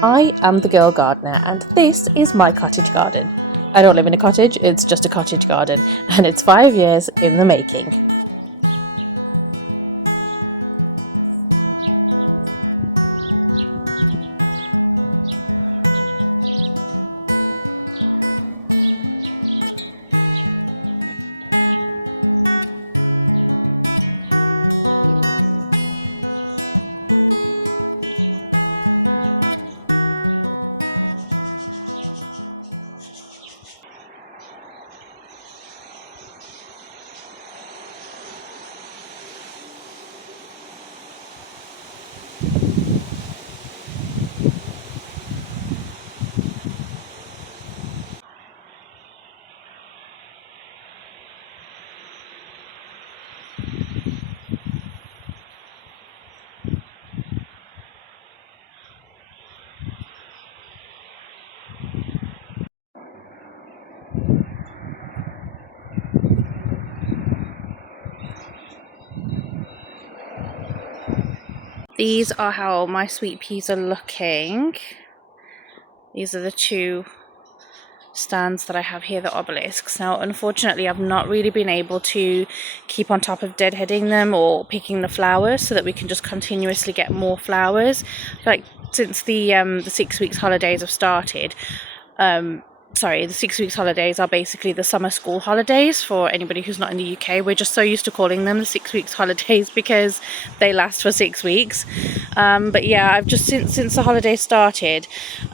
I am the girl gardener and this is my cottage garden. I don't live in a cottage, it's just a cottage garden and it's 5 years in the making. These are how my sweet peas are looking. These are the two stands that I have here, the obelisks. Now, unfortunately, I've not really been able to keep on top of deadheading them or picking the flowers so that we can just continuously get more flowers. Like since the 6 weeks holidays have started, the 6 weeks holidays are basically the summer school holidays for anybody who's not in the UK. We're just so used to calling them the 6 weeks holidays because they last for 6 weeks. But yeah, I've just since the holidays started,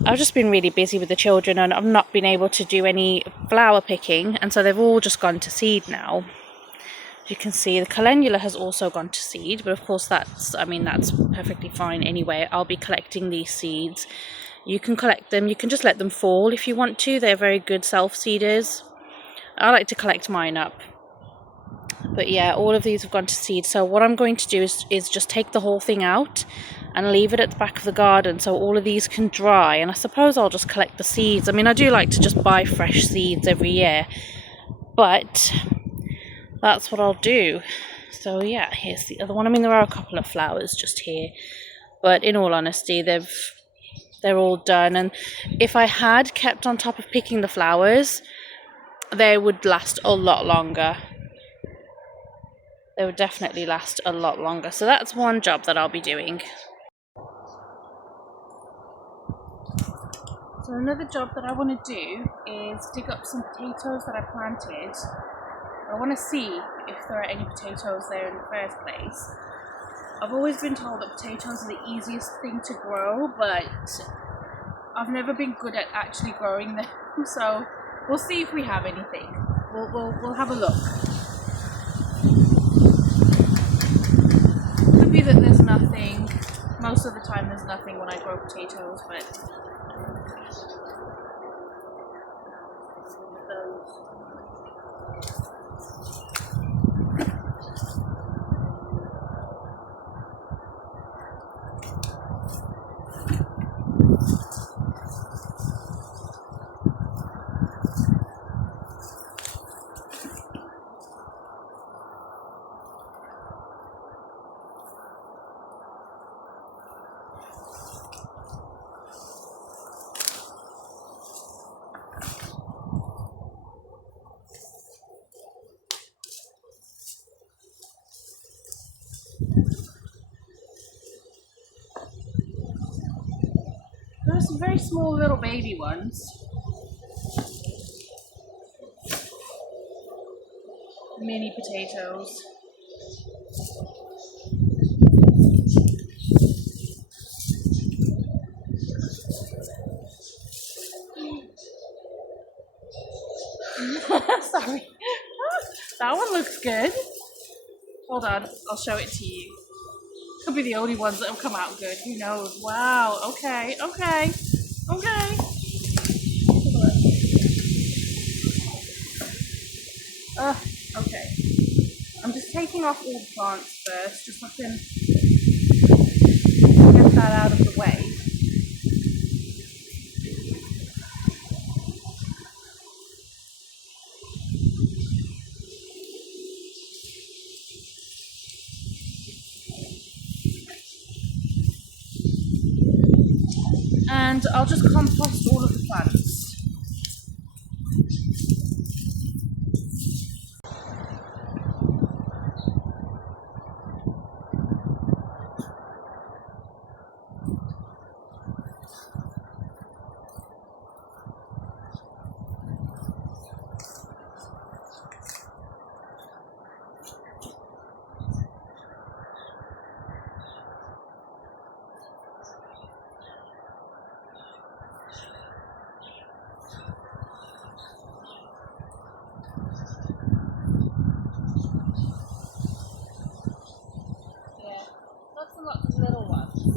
I've just been really busy with the children and I've not been able to do any flower picking, and so they've all just gone to seed now. You can see the calendula has also gone to seed, but of course that's perfectly fine anyway. I'll be collecting these seeds. You can collect them, you can just let them fall if you want to. They're very good self-seeders. I like to collect mine up. But yeah, all of these have gone to seed. So what I'm going to do is just take the whole thing out and leave it at the back of the garden so all of these can dry. And I suppose I'll just collect the seeds. I mean, I do like to just buy fresh seeds every year, but that's what I'll do. So yeah, here's the other one. I mean, there are a couple of flowers just here, but in all honesty, they're all done. And if I had kept on top of picking the flowers, they would last a lot longer. They would definitely last a lot longer. So that's one job that I'll be doing. So another job that I want to do is dig up some potatoes that I planted. I want to see if there are any potatoes there in the first place. I've always been told that potatoes are the easiest thing to grow, but I've never been good at actually growing them. So we'll see if we have anything. We'll have a look. Could be that there's nothing. Most of the time there's nothing when I grow potatoes, but there are some very small little baby ones. Mini potatoes. Sorry. That one looks good. Hold on, I'll show it to you. Could be the only ones that have come out good. Who knows? Wow. Okay. Okay. Okay. I'm just taking off all the plants first, just so I can get that out of the way. and I'll just compost all of the plants. Yeah, lots and lots of little ones.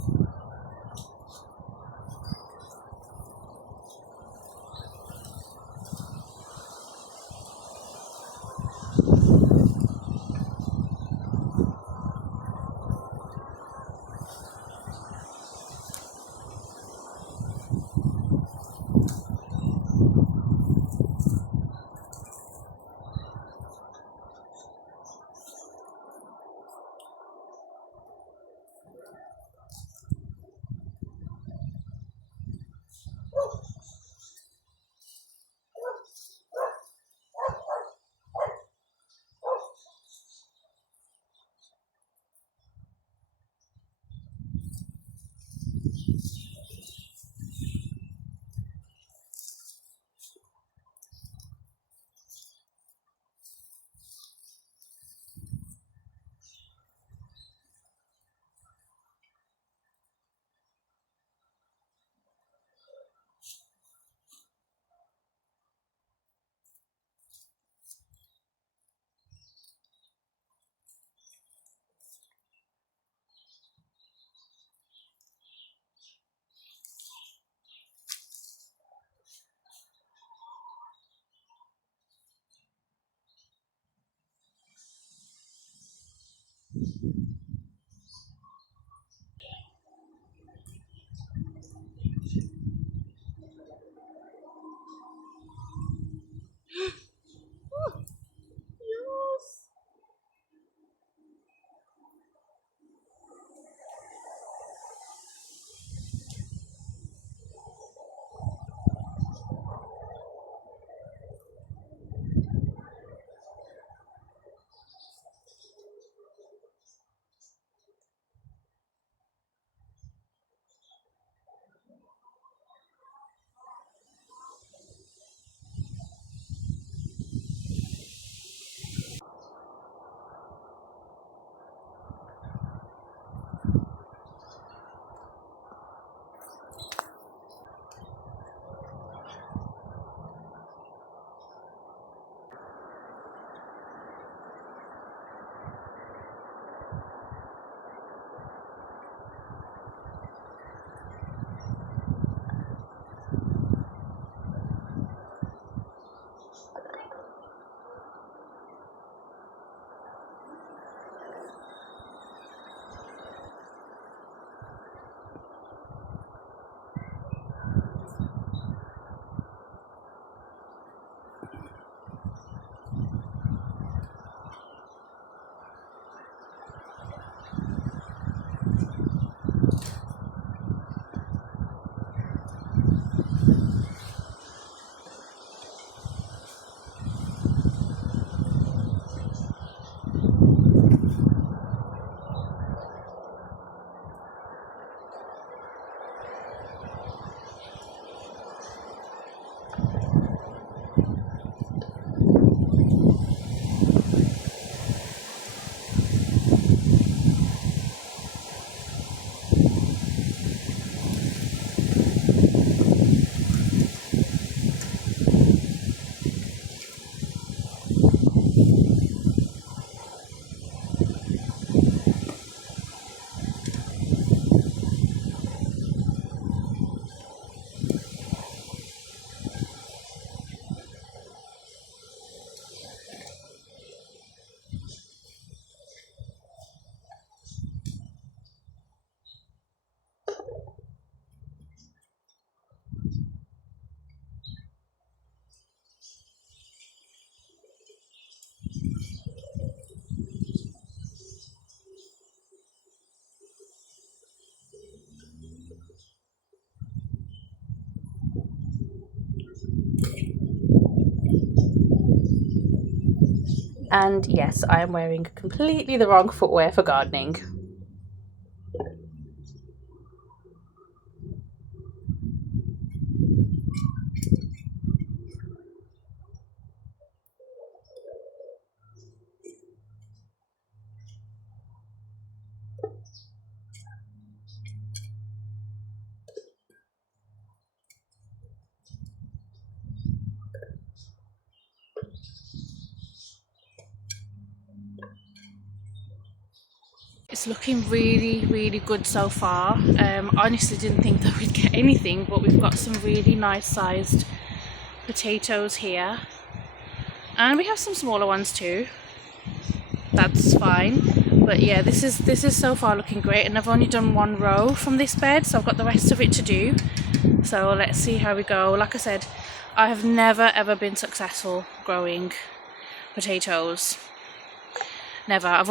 And yes, I am wearing completely the wrong footwear for gardening. It's looking really, really good so far. I honestly didn't think that we'd get anything, but we've got some really nice sized potatoes here. And we have some smaller ones too. That's fine. But yeah, this is so far looking great, and I've only done one row from this bed, so I've got the rest of it to do. So let's see how we go. Like I said, I have never ever been successful growing potatoes. Never. I've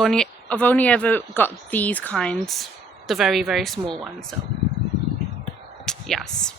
only ever got these kinds, the very, very small ones. So yes.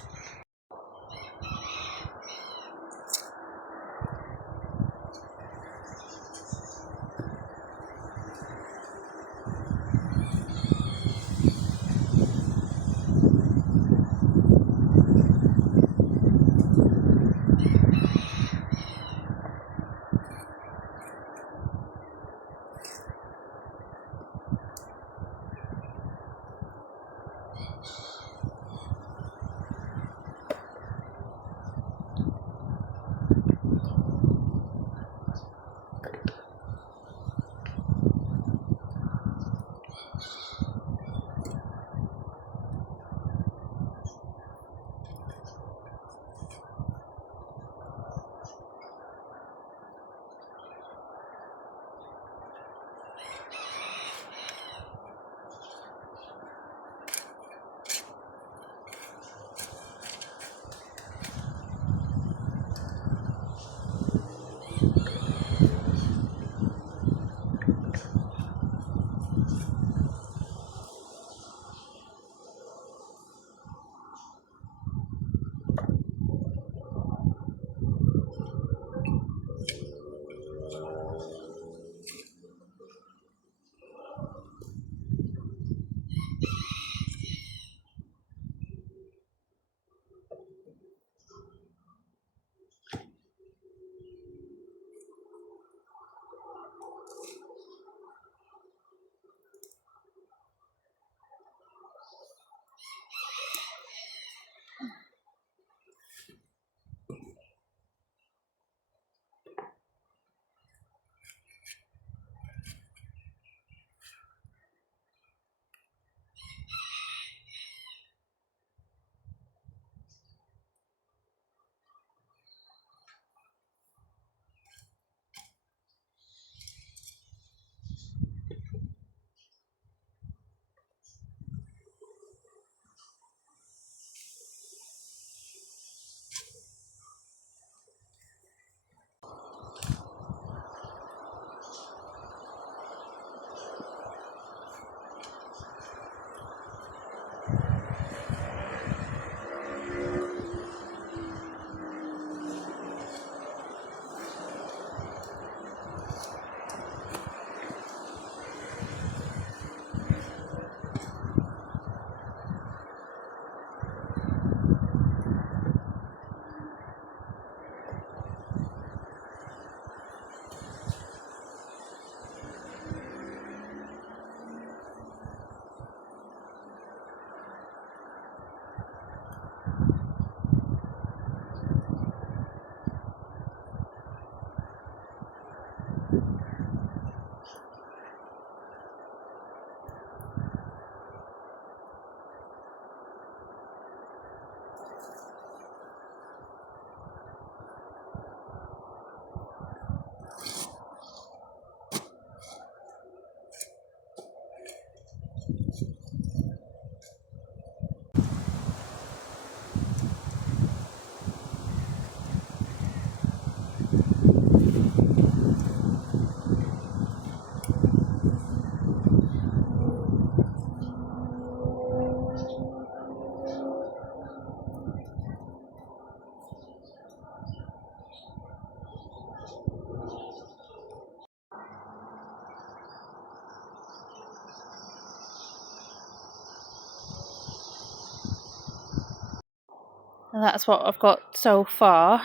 And that's what I've got so far.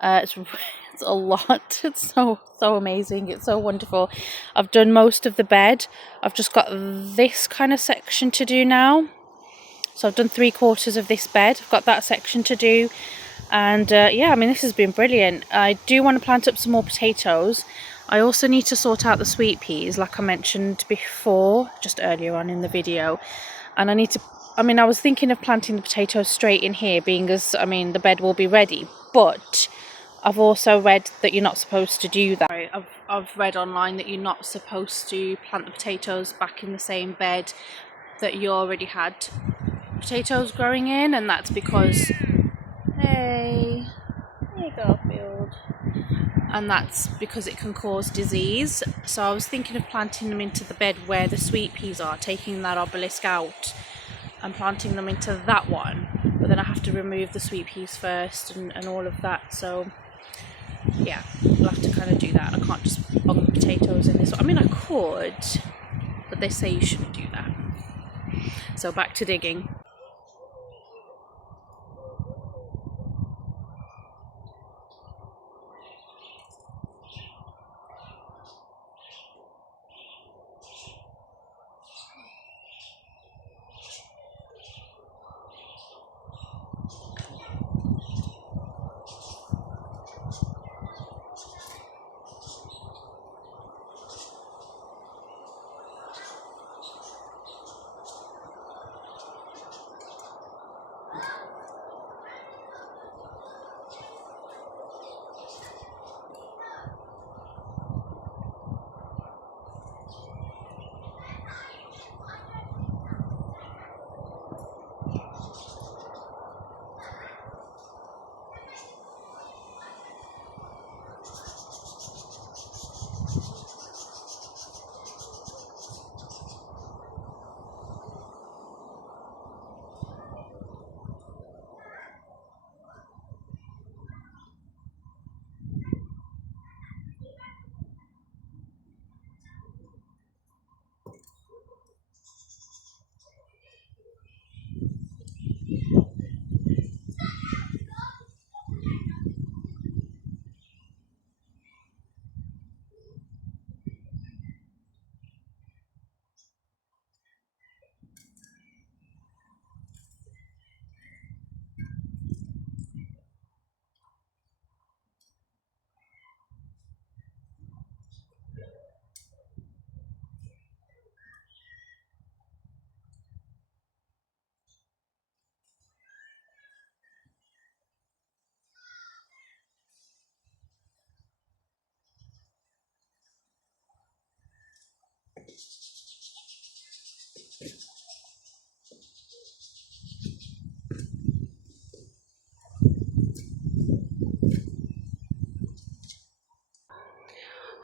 It's a lot. It's so amazing. It's so wonderful. I've done most of the bed. I've just got this kind of section to do now. So I've done 3/4 of this bed. I've got that section to do. And yeah, I mean, this has been brilliant. I do want to plant up some more potatoes. I also need to sort out the sweet peas, like I mentioned before, just earlier on in the video. And I need to, I mean, I was thinking of planting the potatoes straight in here, being as, I mean, the bed will be ready. But I've also read that you're not supposed to do that. I've read online that you're not supposed to plant the potatoes back in the same bed that you already had potatoes growing in, and that's because, hey, there you go, Field. And that's because it can cause disease. So I was thinking of planting them into the bed where the sweet peas are, taking that obelisk out and planting them into that one. But then I have to remove the sweet peas first and all of that. So yeah, I'll have to kind of do that. I can't just bung the potatoes in this one. I mean, I could, but they say you shouldn't do that. So back to digging.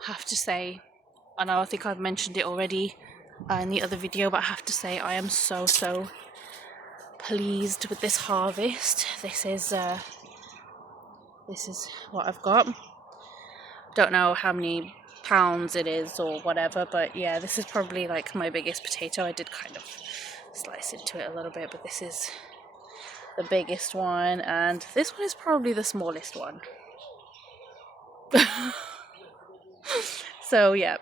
Have to say, I know I think I've mentioned it already in the other video, but I have to say I am so pleased with this harvest. This is what I've got. Don't know how many pounds it is or whatever, but yeah, this is probably like my biggest potato. I did kind of slice into it a little bit, but this is the biggest one, and this one is probably the smallest one. So yeah,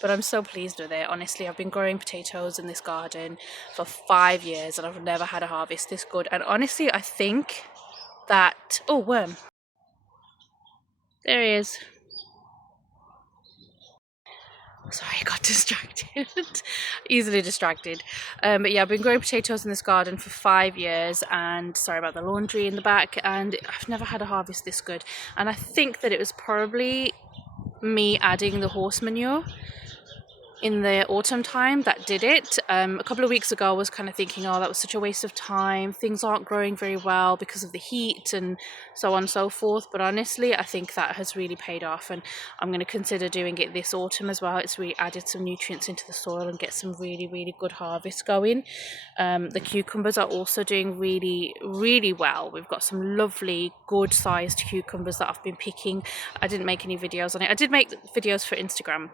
but I'm so pleased with it. Honestly, I've been growing potatoes in this garden for 5 years and I've never had a harvest this good. And honestly, I think that, oh, worm, there he is. Sorry, I got distracted. Easily distracted. But yeah, I've been growing potatoes in this garden for 5 years, and sorry about the laundry in the back, and I've never had a harvest this good. And I think that it was probably me adding the horse manure in the autumn time that did it. A couple of weeks ago I was kind of thinking, oh, that was such a waste of time, things aren't growing very well because of the heat and so on and so forth, but honestly I think that has really paid off, and I'm going to consider doing it this autumn as well. It's really added some nutrients into the soil and get some really good harvest going. The cucumbers are also doing really well. We've got some lovely good sized cucumbers that I've been picking. I didn't make any videos on it. I did make videos for Instagram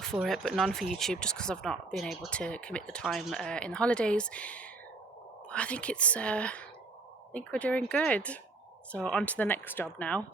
for it, but none for YouTube, just because I've not been able to commit the time in the holidays. But I think it's think we're doing good. So on to the next job now.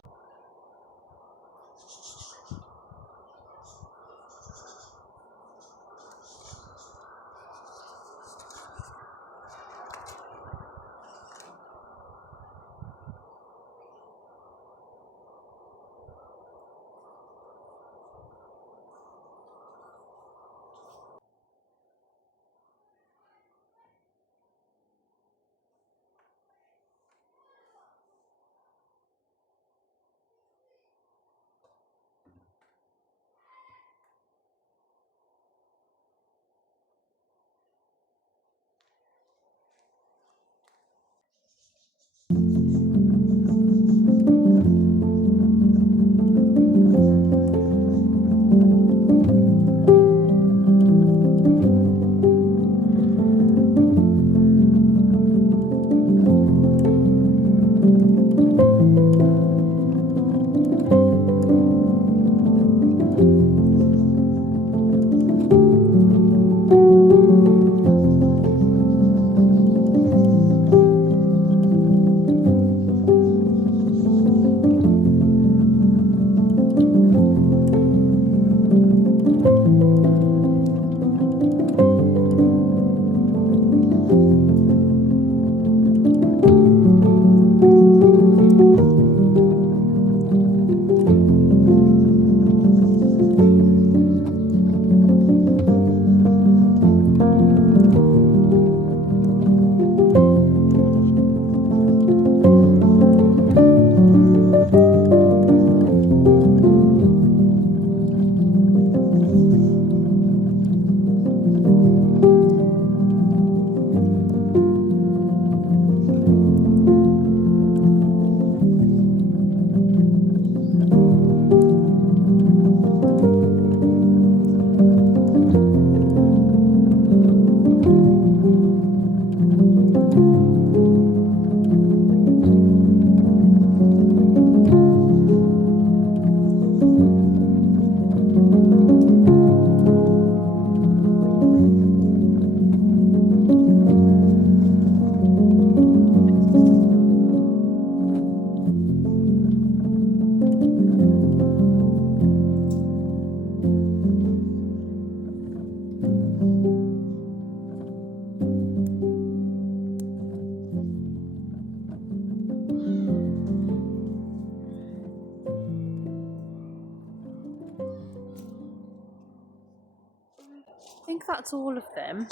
I think that's all of them.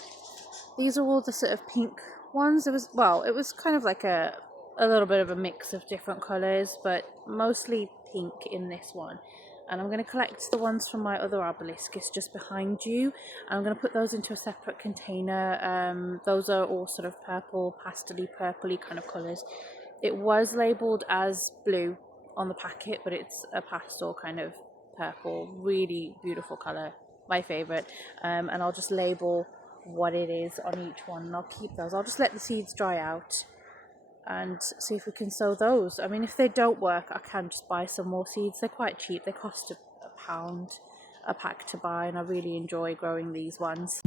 These are all the sort of pink ones. It was kind of like a little bit of a mix of different colours, but mostly pink in this one. And I'm going to collect the ones from my other obelisk. It's just behind you. And I'm going to put those into a separate container. Those are all sort of purple, pastel-y, purpley kind of colours. It was labelled as blue on the packet, but it's a pastel kind of purple. Really beautiful colour. My favourite. And I'll just label what it is on each one, and I'll keep those. I'll just let the seeds dry out and see if we can sow those. I mean, if they don't work, I can just buy some more seeds. They're quite cheap. They cost £1 a pack to buy, and I really enjoy growing these ones.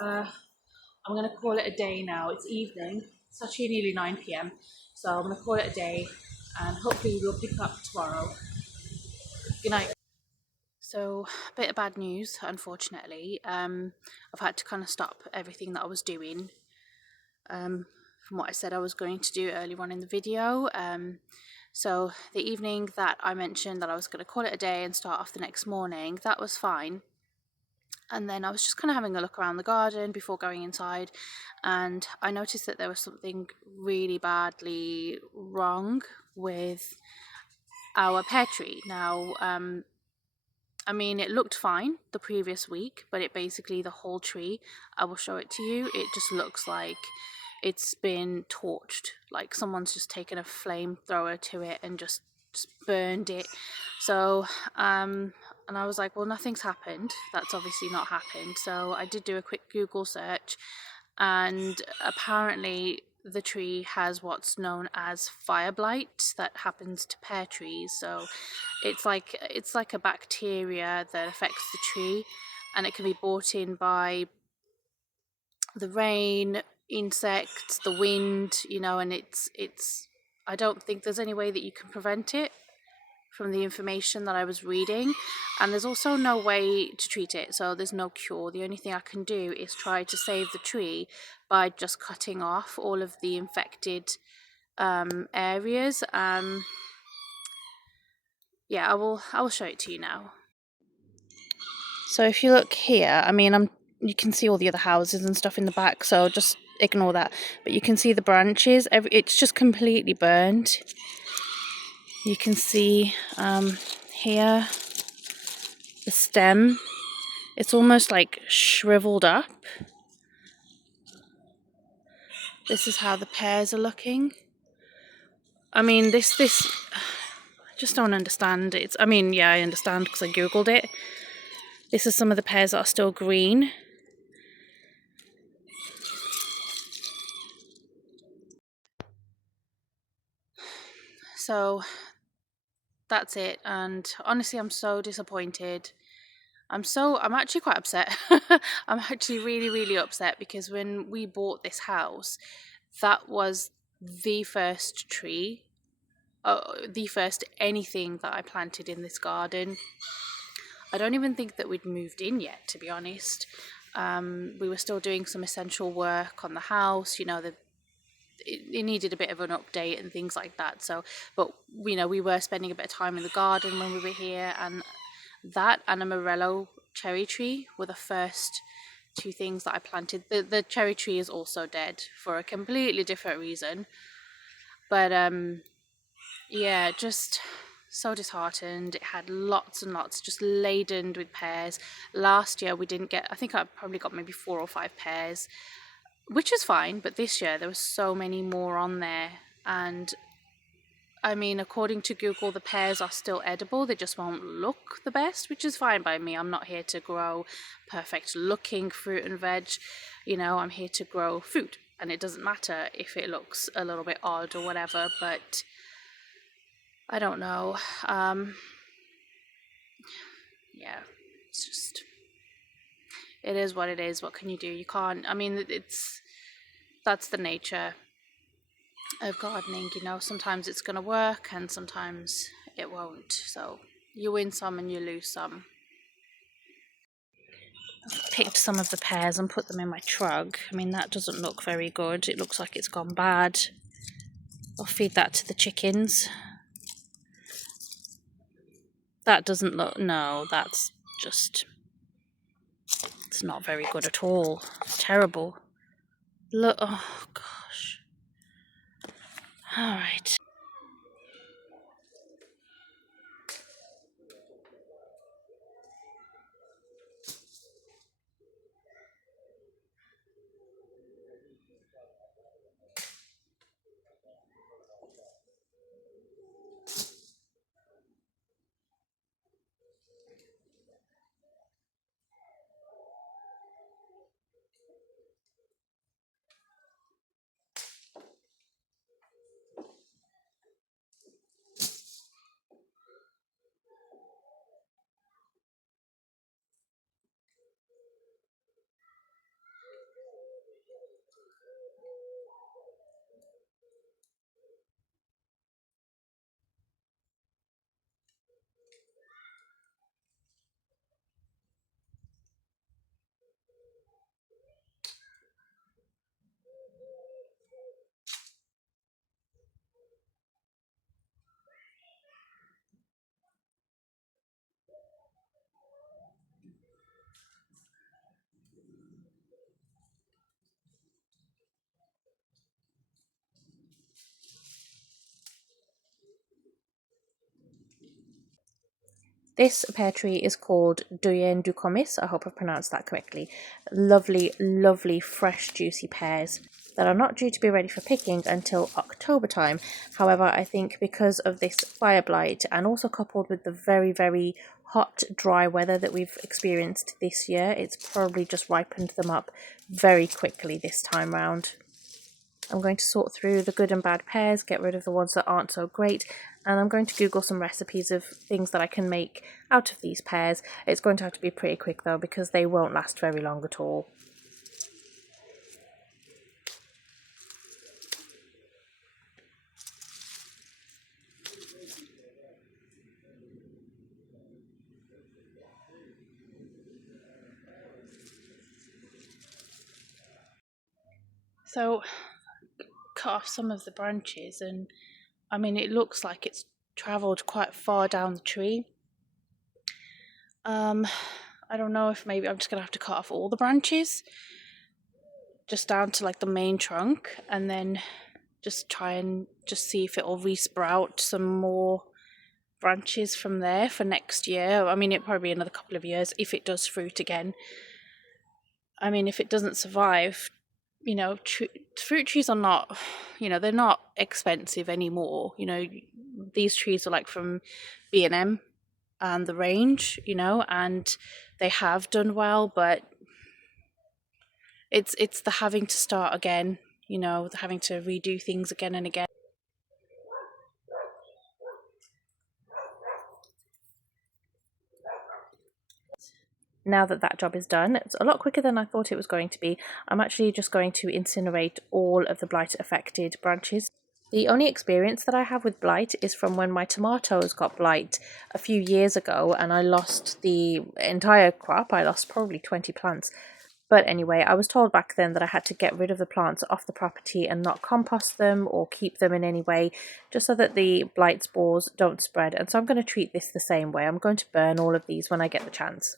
I'm going to call it a day now. It's evening. It's actually nearly 9 p.m. So I'm going to call it a day and hopefully we'll pick up tomorrow. Good night. So, a bit of bad news, unfortunately. I've had to kind of stop everything that I was doing from what I said I was going to do earlier on in the video. So, the evening that I mentioned that I was going to call it a day and start off the next morning, that was fine. And then I was just kind of having a look around the garden before going inside, and I noticed that there was something really badly wrong with our pear tree. Now, I mean, it looked fine the previous week, but it basically, the whole tree, I will show it to you, it just looks like it's been torched, like someone's just taken a flamethrower to it and just burned it. So and I was like, well, nothing's happened, that's obviously not happened. So I did do a quick Google search, and apparently the tree has what's known as fire blight that happens to pear trees. So it's like a bacteria that affects the tree, and it can be brought in by the rain, insects, the wind, you know, and it's I don't think there's any way that you can prevent it from the information that I was reading, and there's also no way to treat it, so there's no cure. The only thing I can do is try to save the tree by just cutting off all of the infected areas. Yeah, I will show it to you now. So if you look here, I mean, you can see all the other houses and stuff in the back, so just ignore that. But you can see the branches, it's just completely burned. You can see here the stem, it's almost like shriveled up. This is how the pears are looking. I mean, this I just don't understand. I mean, yeah, I understand because I googled it. This is some of the pears that are still green. So that's it, and honestly I'm so disappointed. I'm actually quite upset. I'm actually really upset, because when we bought this house, that was the first tree, the first anything that I planted in this garden. I don't even think that we'd moved in yet, to be honest. We were still doing some essential work on the house, you know, it needed a bit of an update and things like that. So, but you know, we were spending a bit of time in the garden when we were here, and that and a morello cherry tree were the first two things that I planted. The cherry tree is also dead for a completely different reason. But yeah, just so disheartened. It had lots and lots, just laden with pears. Last year we didn't get, I think I probably got maybe 4 or 5 pears, which is fine, but this year there was so many more on there. And I mean, according to Google, the pears are still edible, they just won't look the best, which is fine by me. I'm not here to grow perfect looking fruit and veg, you know, I'm here to grow food, and it doesn't matter if it looks a little bit odd or whatever. But I don't know, yeah, it's just, it is what it is. What can you do? You can't, I mean, that's the nature of gardening, you know. Sometimes it's going to work and sometimes it won't, so you win some and you lose some. Picked some of the pears and put them in my truck. I mean, that doesn't look very good. It looks like it's gone bad. I'll feed that to the chickens. That doesn't look, no, that's just, it's not very good at all. It's terrible. Look, oh gosh. All right. This pear tree is called Doyen du Comis. I hope I pronounced that correctly. Lovely, lovely, fresh, juicy pears that are not due to be ready for picking until October time. However, I think because of this fire blight and also coupled with the very, very hot, dry weather that we've experienced this year, it's probably just ripened them up very quickly this time round. I'm going to sort through the good and bad pears, get rid of the ones that aren't so great, and I'm going to Google some recipes of things that I can make out of these pears. It's going to have to be pretty quick though, because they won't last very long at all. So, cut off some of the branches, and I mean, it looks like it's travelled quite far down the tree. I don't know if maybe I'm just gonna have to cut off all the branches, just down to like the main trunk, and then just try and just see if it'll resprout some more branches from there for next year. I mean, it'll probably be another couple of years if it does fruit again. I mean, if it doesn't survive, you know, fruit trees are not, you know, they're not expensive anymore. You know, these trees are like from B&M and the range, you know, and they have done well, but it's the having to start again, you know, the having to redo things again and again. Now that that job is done, it's a lot quicker than I thought it was going to be. I'm actually just going to incinerate all of the blight affected branches. The only experience that I have with blight is from when my tomatoes got blight a few years ago and I lost the entire crop. I lost probably 20 plants. But anyway, I was told back then that I had to get rid of the plants off the property and not compost them or keep them in any way, just so that the blight spores don't spread. And so I'm going to treat this the same way. I'm going to burn all of these when I get the chance.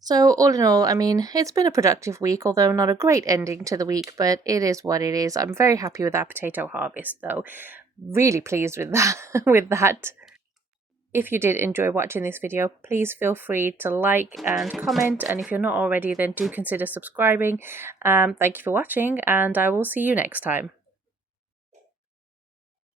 So, all in all, I mean, it's been a productive week, although not a great ending to the week, but it is what it is. I'm very happy with that potato harvest, though. Really pleased with that. with that. If you did enjoy watching this video, please feel free to like and comment, and if you're not already, then do consider subscribing. Thank you for watching, and I will see you next time.